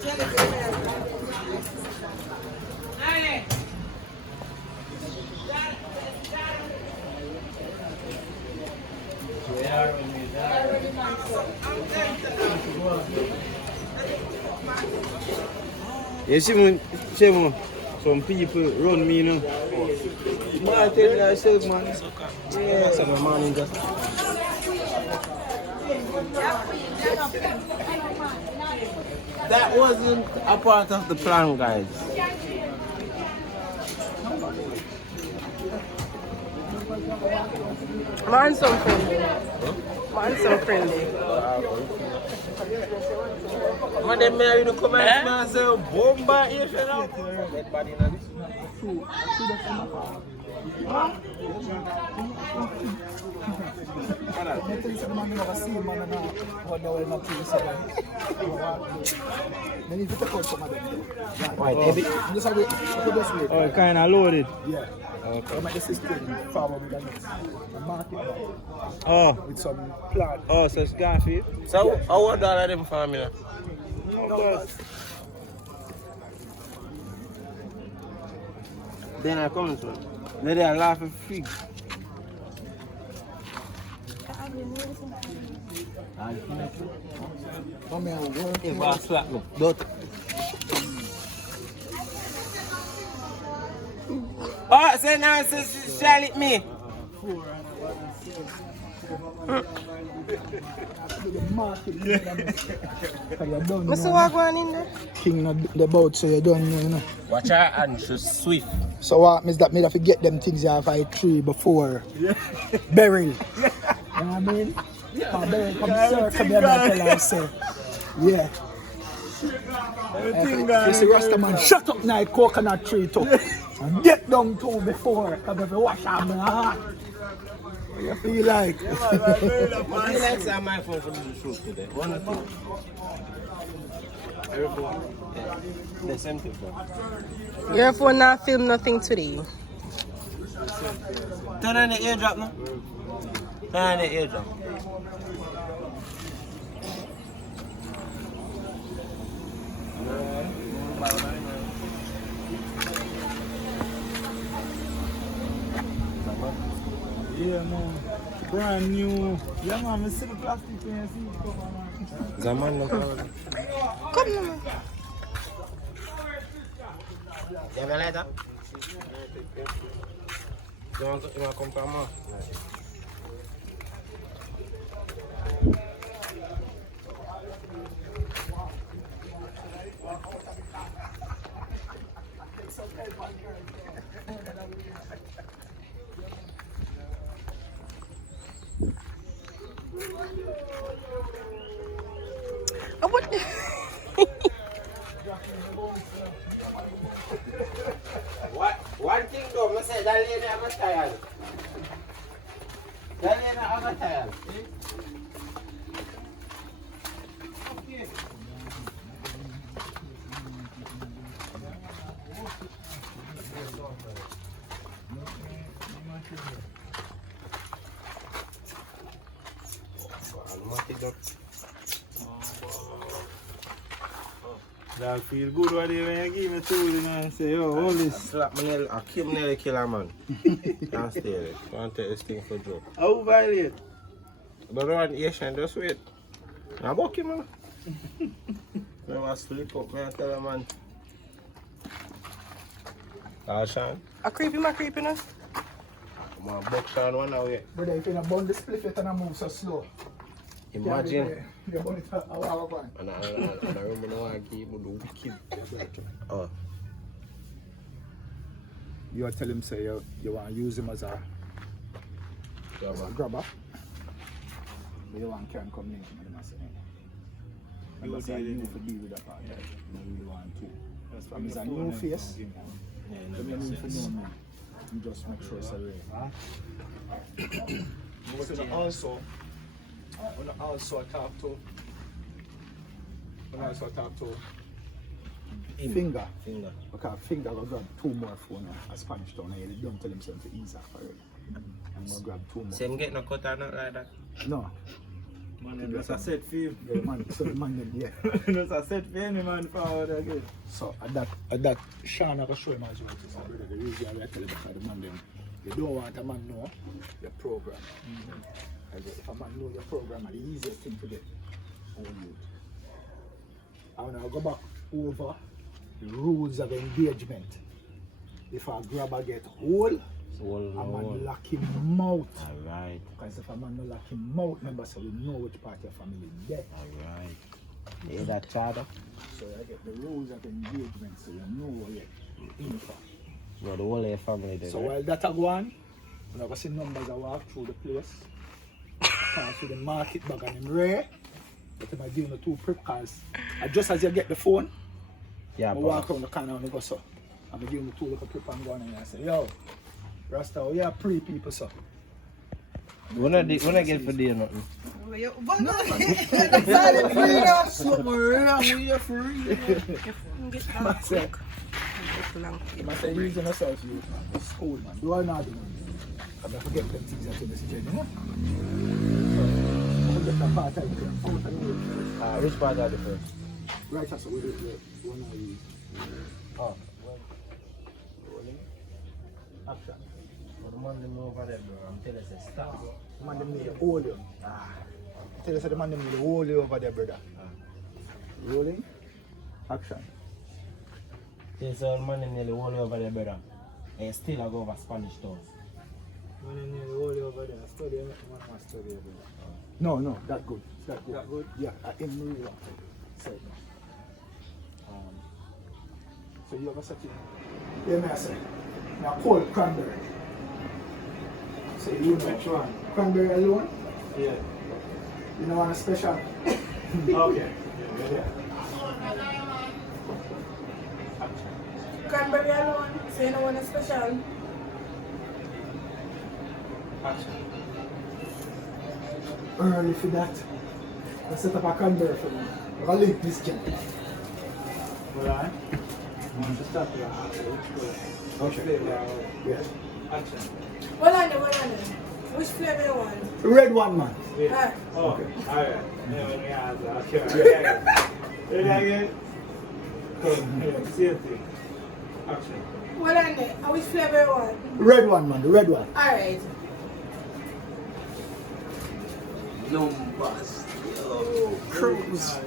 You see, Chemo, some people run me now. Man, tell yourself, man. Yeah, so my man just. That wasn't a part of the plan, guys. Man, so friendly. Man, so friendly. Man, they married to come and man say, bomba here, you know. Oh, it kind of loaded. Yeah. Okay. This is forward with a market with some plant. Oh, so it's gone for you? So, how what dollar them for me now? Then I come to it. Then they are laughing fig. Come here, work. If I slap me, but. Oh, say now, say shall it me. Mr. What going in there? King the boat, so you don't know, you know. Watch her and she's swift. So what means that me have to get them things you have I tree before burial. You know what I mean? Burial come circle me and tell her say, yeah. You see Rastaman shut up now coconut tree too. And get down too before because if you wash out my heart. What you feel like? I feel like I'm my phone for the shoot today. One or two. The same thing. Your phone not film nothing today. Turn on the eardrop now. Turn on the eardrop. Yeah, man. Brand new. Yeah, man. I see the plastic thing. See Zaman no Come on. you have a lighter? You want to come for more? What? One thing though, I say that lady I'm tired. That lady I'm tired. Okay. That feel good when you give me two and say, yo, hold this. Slap my nail, I keep nearly kill a man. Can't stay there. Can't take this thing for joke. How violate? But around Asian, just wait. I'm okay, man. Never sleep up, man. Tell a man. Sean. A creepy, my creepiness. I'm going to buck Sean one away. But if you don't bond the split it and I move so slow. Imagine. You bond it a while ago. And I remember now I gave him the wicked. Oh. You tell him say you want to use him as a grabber. You don't want can combination with him as a you say you need to deal with that part. You really want to. It's a new face. You don't need to know me. You just make sure it's a real. But also talk to finger. Okay, finger will grab two more phone a Spanish town and you don't tell him something to ease off already. I'm gonna grab two more. Same get no cut or not like that? No. Man, that's a set for him. Yeah, man, so the man them, yeah. That's a set for any man forward again. So at that Sean I go show him as well. So brother, the reason I tell you because the man them, you don't want a man know your program. As if a man know your program, the easiest thing to get on youth. And I'll go back over the rules of engagement. If a grabber get hold, a man lock him out. Alright. Because if a man no lock him out, remember, so we know which part of your family is there. Alright. You hear that, Chada? So I get the rules of engagement so you know where you're in for. Well, the whole of your family there. So right? while that a go on, when I go see numbers I walk through the place, pass through the market bag and him rare, but him I give him the 2 prick because just as you get the phone, Yeah, I walk around the corner and I go, so I'm give him the 2 little prick and go on and I say, yo, Rasta, we are pre people, so. When I get for day nothing. Something wrong with you for real. I say, using yourself, you man, school, man. Do I not do, man? I'm not forget them things that you message, you know? So, I'm get that part out there. Out of the way. Which part are the first? Right, so we do the one I use. Oh, Rolling. Action. the man them over there, bro. I'm telling you, stop. The man them need to hold you. Tell us the man them need to hold you over there, brother. Rolling. Action. Yes, the man them nearly all over there, brother. And still I go over Spanish town. Man, you nearly all over there. Study, man, must study, brother. No, that good. That good. That good? Yeah, in real life. So, so you ever such a... Yeah, may I say? Now cold cranberry. So you know Which one? cranberry alone? Yeah. You know want a special? Okay. Yeah. Cranberry alone, so you know what is special. Action. Early for that. I set up a cranberry for me. I'll link this jump. Hold on. I want to start your Okay. Yeah. Action. What on there? Which flavor you want? Red one, man. Yeah. Ah. Oh, okay. Alright. Yeah, let me answer. Okay. Ready again? Come here. Same thing. Action. What on there? Which flavor you want? Red one, man. The red one. Alright. Numbers. Cruise.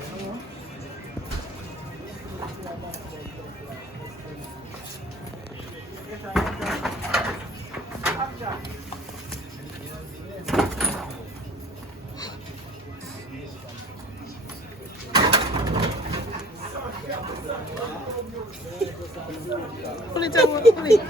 Pull it out, pull it.